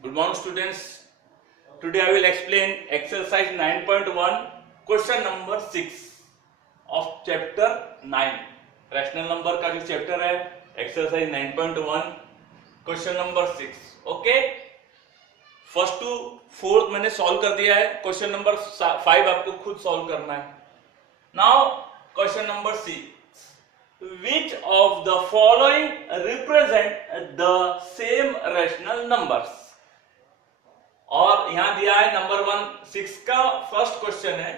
Good morning students. Today I will explain exercise 9.1 question number 6 of chapter 9. Rational number का जो chapter है exercise 9.1 question number 6. Okay? First to fourth मैंने solve कर दिया है. Question number 5 आपको खुद सॉल्व करना है. Now question number 6. Which of the following represent the same rational numbers? और यहां दिया है नंबर 1 6 का फर्स्ट क्वेश्चन है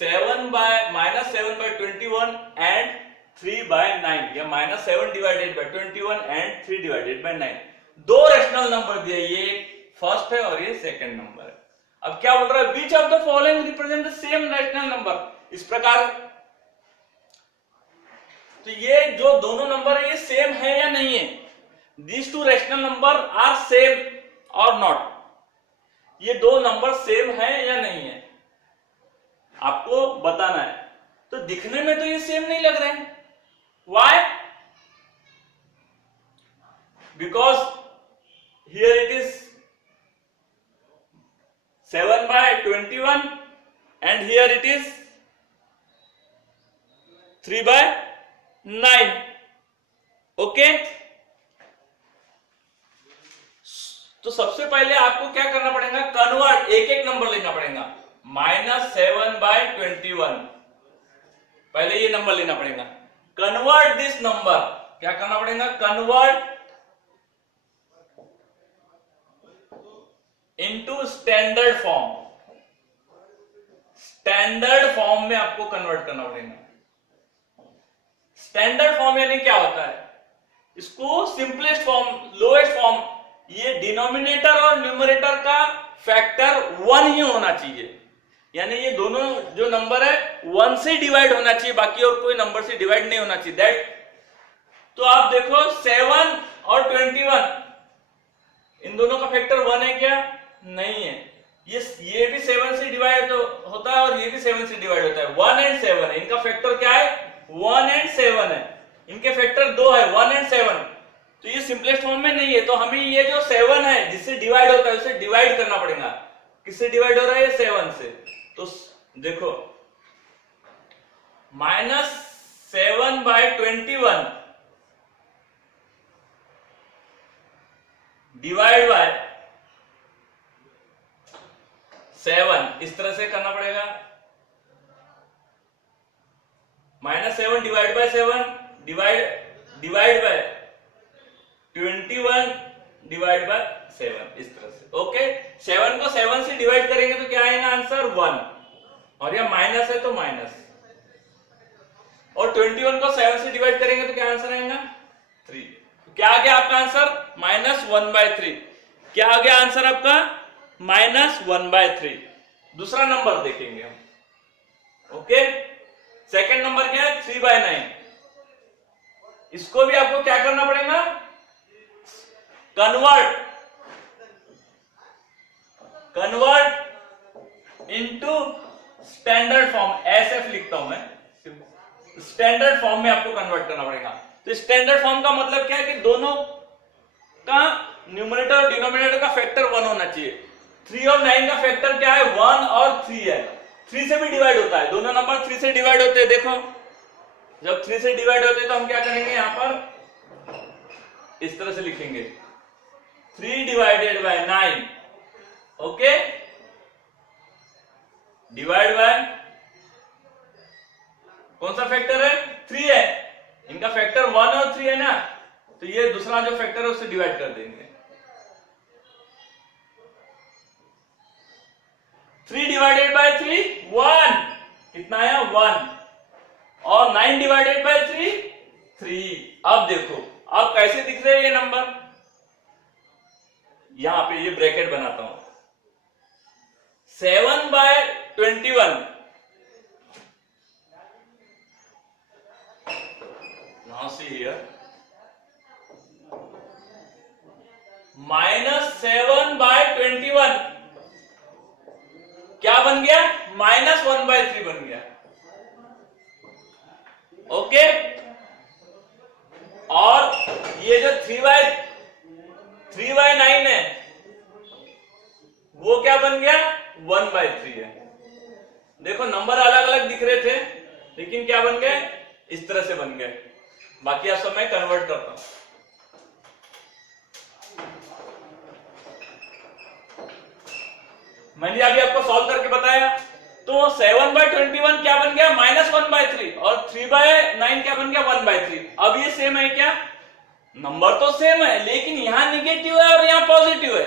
7 बाय -7/21 एंड 3/9 या -7 divided by 21 and 3 divided by 9. दो रेशनल नंबर दिए, ये फर्स्ट है और ये सेकंड नंबर है. अब क्या बोल रहा है? Which of the following represent the same rational number. इस प्रकार तो ये जो दोनों नंबर है ये सेम है या नहीं है. These two rational number are same or not. ये दो नंबर सेम है या नहीं है आपको बताना है. तो दिखने में तो ये सेम नहीं लग रहे हैं. Why? Because here it is 7/21 and here it is 3/9. Okay. तो सबसे पहले आपको क्या करना पड़ेगा? कन्वर्ट, एक एक नंबर लेना पड़ेगा. -7/21 पहले ये नंबर लेना पड़ेगा. कन्वर्ट दिस नंबर, क्या करना पड़ेगा? Convert into standard form. Standard form में आपको कन्वर्ट करना पड़ेगा. स्टैंडर्ड फॉर्म यानी क्या होता है? इसको सिंपलेस्ट फॉर्म, लोएस्ट फॉर्म. ये डिनोमिनेटर और न्यूमरेटर का फैक्टर 1 ही होना चाहिए. यानी ये दोनों जो नंबर है 1 से डिवाइड होना चाहिए, बाकी और कोई नंबर से डिवाइड नहीं होना चाहिए. दैट तो आप देखो 7 और 21 इन दोनों का फैक्टर 1 है क्या? नहीं है. ये भी 7 से डिवाइड होता है और ये भी 7 से डिवाइड होता है. 1 एंड 7 है. इनका फैक्टर क्या है? 1 एंड 7 है. इनके फैक्टर 2 है, 1 एंड 7. तो ये सिंपलेस्ट फॉर्म में नहीं है. तो हमें ये जो 7 है जिससे डिवाइड होता है उसे डिवाइड करना पड़ेगा. किससे डिवाइड हो रहा है? ये 7 से. तो देखो -7/21 डिवाइड बाय 7, इस तरह से करना पड़ेगा. -7 divide by 7 divide by 21 divide by 7, इस तरह से. ओके. 7 को 7 से डिवाइड करेंगे तो क्या आएगा आंसर? 1. और यह माइनस है तो माइनस. और 21 को 7 से डिवाइड करेंगे तो क्या आंसर आएगा? 3. क्या आ गया आपका आंसर? -1/3. क्या आ गया आंसर आपका? -1/3. दूसरा नंबर देखेंगे हम. ओके. सेकंड नंबर क्या है? 3/9. इसको भी आपको क्या करना पड़ेगा? Convert into standard form. SF लिखता हूं मैं. स्टैंडर्ड फॉर्म में आपको कन्वर्ट करना पड़ेगा. तो स्टैंडर्ड फॉर्म का मतलब क्या है कि दोनों का न्यूमरेटर और डिनोमिनेटर का फैक्टर 1 होना चाहिए. 3 और 9 का फैक्टर क्या है? 1 और 3 है. 3 से भी डिवाइड होता है. दोनों नंबर 3 से डिवाइड होते हैं. देखो जब 3 से डिवाइड होते हैं तो हम क्या करेंगे? यहां पर इस तरह से लिखेंगे 3 divided by 9. Okay. Divide by कौन सा फैक्टर है? 3 है. इनका फैक्टर 1 और 3 है ना, तो ये दूसरा जो फैक्टर है उससे डिवाइड कर देंगे. 3 डिवाइडेड बाय 3 1. कितना आया? 1. और 9 डिवाइडेड बाय 3 3. अब देखो अब कैसे दिख रहे हैं ये नंबर. यहां पे ये ब्रैकेट बनाता हूं. 7/21 now see here -7/21 क्या बन गया? -1/3 बन गया. ओके. और ये जो 3/9 है वो क्या बन गया 1/3 है। देखो नंबर अलग अलग दिख रहे थे लेकिन क्या बन गए, इस तरह से बन गए। बाकी आप सब मैं कन्वर्ट करता हूं। मैंने अभी आपको सॉल्व करके बताया, तो 7/21 क्या बन गया -1/3 और 3/9 क्या बन गया 1/3। अब ये सेम है क्या, नंबर तो सेम है लेकिन यहां निगेटिव है और यहां पॉजिटिव है।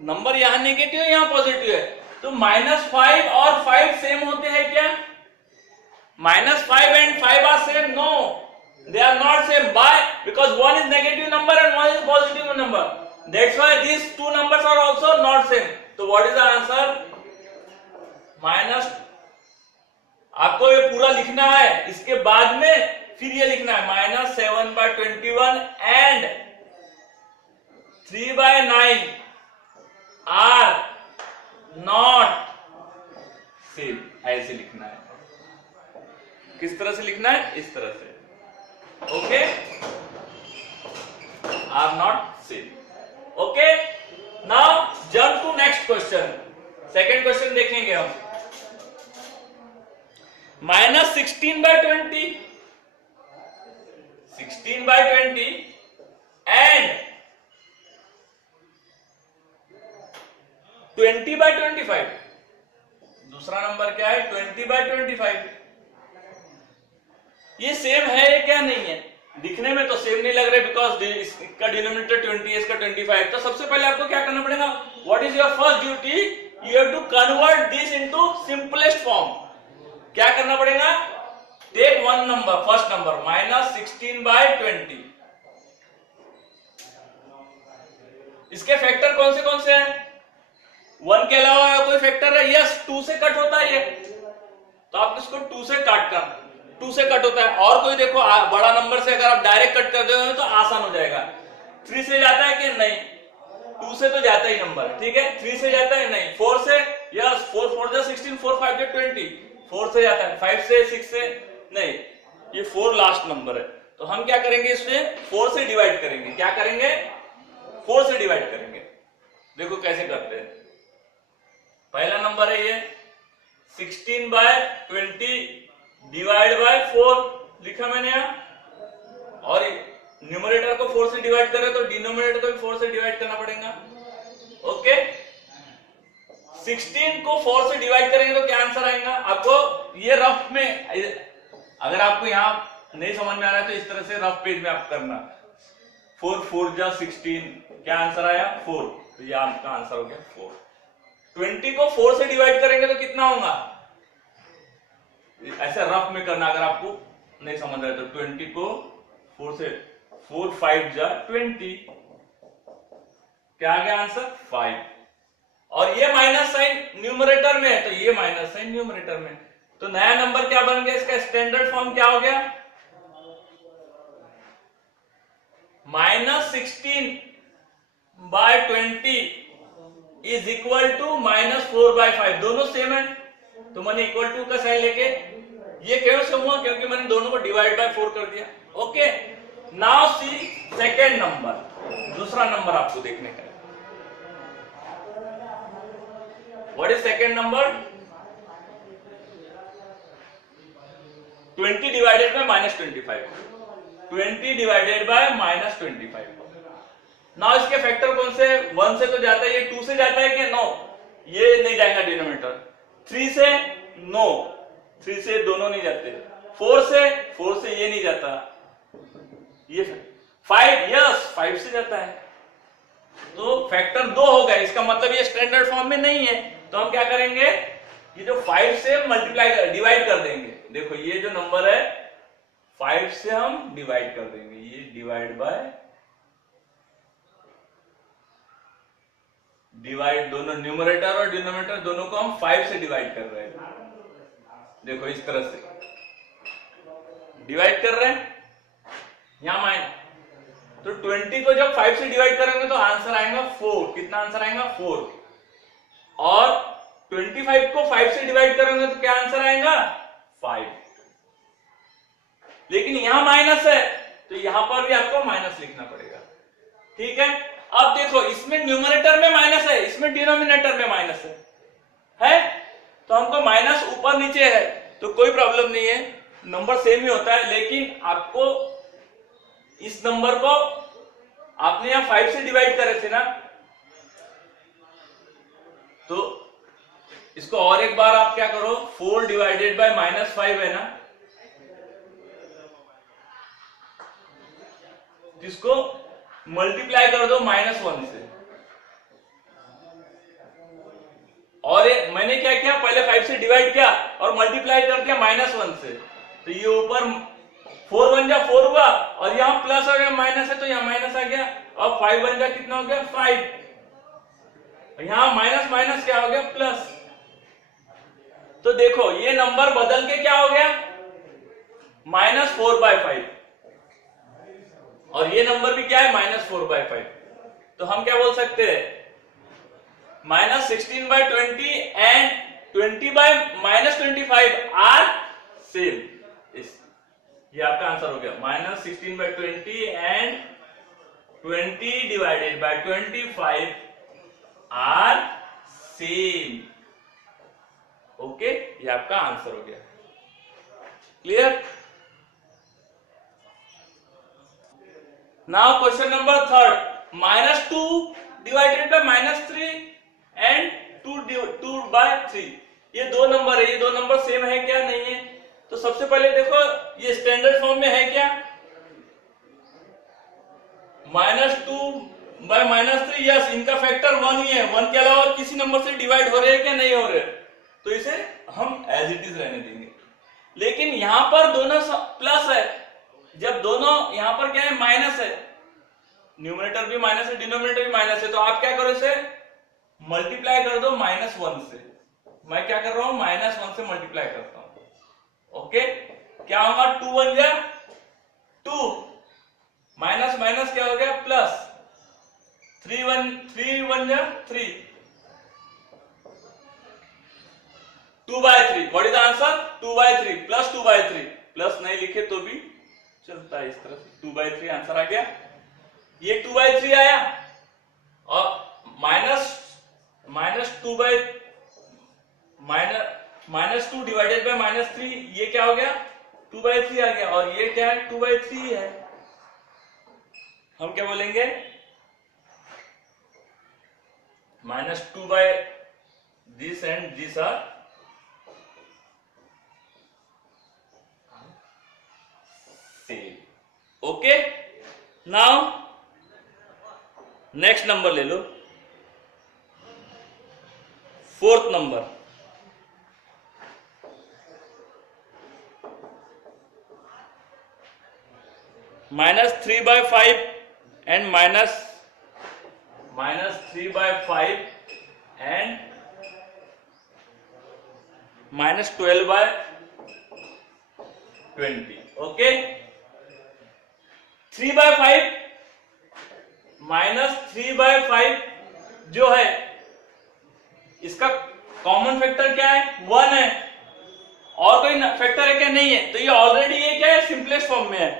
नंबर यहां नेगेटिव है यहां पॉजिटिव है, तो -5 और 5 सेम होते हैं क्या, -5 and 5 are same? No, they are not same. Why? Because one is negative number and one is positive number. That's why these two numbers are also not same. So what is the answer? Minus, आपको ये पूरा लिखना है, इसके बाद में फिर ये लिखना है -7/21 and 3/9 are not same। ऐसे लिखना है। किस तरह से लिखना है, इस तरह से, okay, are not same. Okay, now jump to next question. Second question देखेंगे हम। -16/20 एंड 20/25। दूसरा नंबर क्या है 20/25। ये सेम है क्या, नहीं है, दिखने में तो सेम नहीं लग रहे बिकॉज इसका डिनोमिनेटर 20 है, इसका 25। तो सबसे पहले आपको क्या करना पड़ेगा, what is your first duty, you have to convert this into simplest form. क्या करना पड़ेगा, take one number, first number -16/20। इसके फैक्टर कौन से हैं, 1 के अलावा कोई फैक्टर है, यस 2 से कट होता है ये, तो आप इसको 2 से काट कर 2 से कट होता है। और कोई देखो बड़ा नंबर से अगर आप डायरेक्ट कट कर दोगे तो आसान हो जाएगा। 3 से जाता है कि नहीं, 2 से तो जाता ही नंबर, ठीक है। 3 से जाता है नहीं, 4 से, यस 4 4 जा 16, 4 5 जा 20, 4 से जाता है, 5 से 6 से नहीं, ये 4 लास्ट नंबर है। तो हम क्या करेंगे, इसमें 4 से डिवाइड करेंगे। क्या करेंगे, 4 से डिवाइड करेंगे। देखो कैसे करते हैं। पहला नंबर है ये 16/20 डिवाइड बाय 4 लिखा मैंने यहां, और न्यूमरेटर को 4 से डिवाइड कर रहे तो डिनोमिनेटर को भी 4 से डिवाइड करना पड़ेगा। ओके, 16 को 4 से डिवाइड करेंगे तो क्या आंसर आएगा आपको, ये रफ में, अगर आपको यहां नहीं समझ में आ रहा है तो इस तरह से रफ पेज में आप करना। 4 4 जा 16, क्या आंसर आया 4, तो ये आपका आंसर हो गया 4। 20 को 4 से डिवाइड करेंगे तो कितना होगा, ऐसे रफ में करना अगर आपको नहीं समझ रहा है तो। 20 को 4 से, 4 5 जा 20, क्या आ गया आंसर 5। और ये माइनस साइन न्यूमरेटर में है तो ये माइनस साइन न्यूमरेटर में, तो नया नंबर क्या बन गया, इसका स्टैंडर्ड फॉर्म क्या हो गया, -16/20 इज इक्वल टू -4/5। दोनों सेम है तो मैंने इक्वल टू का साइन लेके, ये कैसे हुआ, क्योंकि मैंने दोनों को डिवाइड बाय 4 कर दिया। Okay, now see second number, दूसरा नंबर आपको देखने का है। What is second number, 20 divided by -25, 20 divided by -25। Now इसके फैक्टर कौन से, 1 से तो जाता है, ये 2 से जाता है कि नो, ये नहीं जाएगा डिनोमिनेटर। 3 से नो, 3 से दोनों नहीं जाते। 4 से ये नहीं जाता, ये 5, यस 5 से जाता है। तो फैक्टर 2 हो गए, इसका मतलब ये स्टैंडर्ड फॉर्म में नहीं है। तो हम क्या करेंगे, ये जो 5 से मल्टीप्लाई डिवाइड कर देंगे। देखो ये जो नंबर है 5 से हम डिवाइड कर देंगे, ये डिवाइड बाय डिवाइड, दोनों न्यूमरेटर और डिनोमिनेटर दोनों को हम 5 से डिवाइड कर रहे हैं। देखो इस तरह से डिवाइड कर रहे हैं, यहां माइनस, तो 20 को जब 5 से डिवाइड करेंगे तो आंसर आएगा 4। कितना आंसर आएगा 4। और 25 को 5 से डिवाइड करेंगे तो क्या आंसर आएगा 5। लेकिन यहां माइनस है तो यहां पर भी आपको माइनस लिखना पड़ेगा, ठीक है। अब देखो इसमें न्यूमरेटर में माइनस है, इसमें डिनोमिनेटर में माइनस है तो हमको माइनस ऊपर नीचे है तो कोई प्रॉब्लम नहीं है, नंबर सेम ही होता है। लेकिन आपको इस नंबर को आपने यहां 5 से डिवाइड करे थे ना, तो इसको और एक बार आप क्या करो, 4 डिवाइडेड बाय -5 है ना, जिसको मल्टीप्लाई कर दो -1 से। और मैंने क्या किया, पहले 5 से डिवाइड किया और मल्टीप्लाई कर दिया -1 से, तो ये ऊपर 4 बन जा 4 हुआ और यहाँ प्लस हो गया, माइनस है तो यहाँ माइनस आ गया, और 5 बन जा कितना हो गया 5, यहाँ माइनस माइनस क्या हो गया प्लस। तो देखो ये नंबर बदल के क्या हो गया -4/5, और ये नंबर भी क्या है -4/5। तो हम क्या बोल सकते हैं, -16/20 एंड 20/-25 आर सेम। ये आपका आंसर हो गया, -16/20 एंड 20/25 आर सेम। ओके, ये आपका आंसर हो गया। Clear? Now question number 3, -2 divided by -3 and 2/3। ये दो नंबर है, ये दो नंबर सेम है क्या, नहीं है? तो सबसे पहले देखो ये स्टैंडर्ड फॉर्म में है क्या, -2/-3, यस, इनका फैक्टर 1 ही है, 1 के अलावा और किसी नंबर से डिवाइड हो रहे हैं क्या, नहीं हो रहे, तो इसे हम एज इट इज रहने देंगे। लेकिन यहां पर दोनों प्लस है, जब दोनों यहां पर क्या है माइनस है, न्यूमरेटर भी माइनस है डिनोमिनेटर भी माइनस है, तो आप क्या करो, इसे मल्टीप्लाई कर दो -1 से। मैं क्या कर रहा हूं, -1 से मल्टीप्लाई करता हूं। ओके, क्या होगा, 2 बन गया 2, माइनस माइनस क्या हो गया प्लस, 3 बन गया 3, 2/3। What is answer, 2/3 plus 2/3, plus नहीं लिखे तो भी चलता है, इस तरह से 2/3 आंसर आ गया। ये 2/3 आया, और -2 डिवाइडेड बाय -3, ये क्या हो गया 2/3 आ गया, और ये क्या है 2/3 है। हम क्या बोलेंगे, -2/this and this are same। Okay, now next number ले लो, 4th number, -3/5 and -3/5 and -12/20। Okay, 3/5 -3/5 जो है इसका कॉमन फैक्टर क्या है, 1 है, और कोई फैक्टर है क्या, नहीं है, तो ये ऑलरेडी ये क्या है सिंपलेस्ट फॉर्म में है,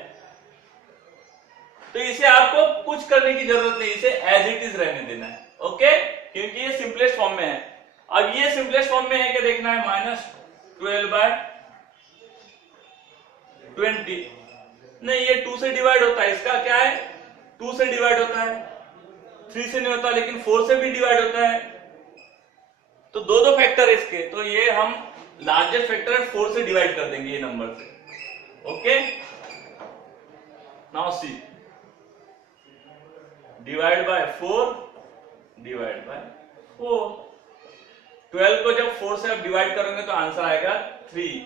तो इसे आपको कुछ करने की जरूरत नहीं, इसे एज इट इज रहने देना है। ओके, क्योंकि ये सिंपलेस्ट फॉर्म में है। अब ये सिंपलेस्ट फॉर्म में है क्या देखना है, -12/20, नहीं ये 2 से डिवाइड होता है, इसका क्या है 2 से डिवाइड होता है, 3 से नहीं होता, लेकिन 4 से भी डिवाइड होता है, तो दो फैक्टर है इसके, तो ये हम लार्जेस्ट फैक्टर 4 से डिवाइड कर देंगे ये नंबर से। Okay, now see, divide by 4 divide by 4, 12 को जब 4 से आप डिवाइड करोगे तो आंसर आएगा 3।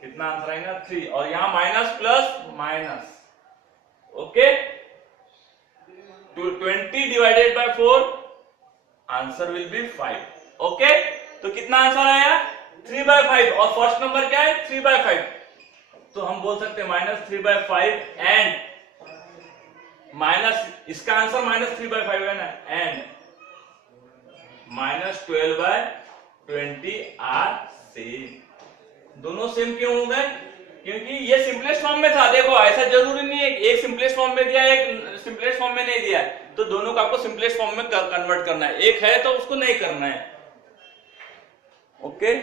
कितना आंसर आएगा 3, और यहां minus plus minus. Okay, 20 divided by 4, answer will be 5। Okay, तो कितना आंसर आया 3/5, और फर्स्ट नंबर क्या है 3/5, तो हम बोल सकते हैं -3/5 एंड माइनस, इसका आंसर -3/5 है ना, एंड -12/20 आर सेम। दोनों सेम क्यों हो गए, क्योंकि ये सिंपलेस्ट फॉर्म में था। देखो ऐसा जरूरी नहीं है एक सिंपलेस्ट फॉर्म में दिया एक सिंपलेस्ट फॉर्म में नहीं दिया है, तो दोनों को आपको सिंपलेस्ट फॉर्म में कन्वर्ट करना है, एक है तो उसको नहीं करना है। ओके